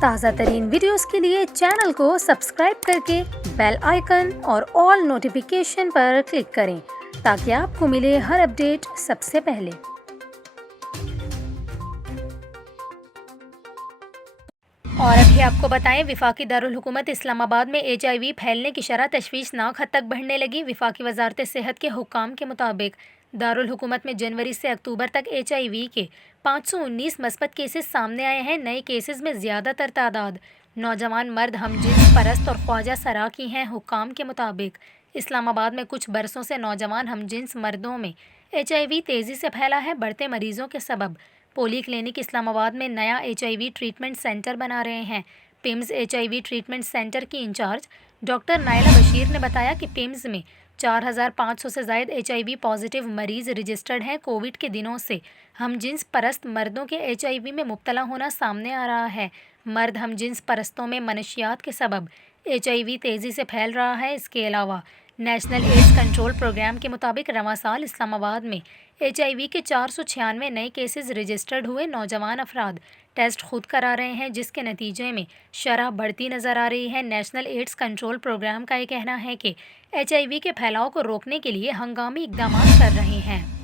تازہ ترین ویڈیوز کے لیے چینل کو سبسکرائب کر کے بیل آئیکن اور آل نوٹیفیکیشن پر کلک کریں تاکہ آپ کو ملے ہر اپڈیٹ سب سے پہلے۔ اور ابھی آپ کو بتائیں، وفاقی دارالحکومت اسلام آباد میں HIV پھیلنے کی شرح تشویشناک حد تک بڑھنے لگی۔ وفاقی وزارت صحت کے حکام کے مطابق دارالحکومت میں جنوری سے اکتوبر تک HIV کے 519 مثبت کیسز سامنے آئے ہیں۔ نئے کیسز میں زیادہ تر تعداد نوجوان مرد ہم جنس پرست اور خواجہ سرا کی ہیں۔ حکام کے مطابق اسلام آباد میں کچھ برسوں سے نوجوان ہم جنس مردوں میں HIV تیزی سے پھیلا ہے۔ بڑھتے مریضوں کے سبب پولی کلینک اسلام آباد میں نیا HIV ٹریٹمنٹ سینٹر بنا رہے ہیں۔ پیمز HIV ٹریٹمنٹ سینٹر کی انچارج ڈاکٹر نائلہ بشیر نے بتایا کہ پیمز میں 4500 سے زائد HIV پازیٹیو مریض رجسٹرڈ ہیں۔ کووڈ کے دنوں سے ہم جنس پرست مردوں کے HIV میں مبتلا ہونا سامنے آ رہا ہے۔ مرد ہم جنس پرستوں میں منشیات کے سبب HIV تیزی سے پھیل رہا ہے۔ اس کے علاوہ نیشنل ایڈز کنٹرول پروگرام کے مطابق رواں سال اسلام آباد میں HIV کے 496 نئے کیسز رجسٹرڈ ہوئے۔ نوجوان افراد ٹیسٹ خود کرا رہے ہیں، جس کے نتیجے میں شرح بڑھتی نظر آ رہی ہے۔ نیشنل ایڈز کنٹرول پروگرام کا یہ کہنا ہے کہ HIV کے پھیلاؤ کو روکنے کے لیے ہنگامی اقدامات کر رہے ہیں۔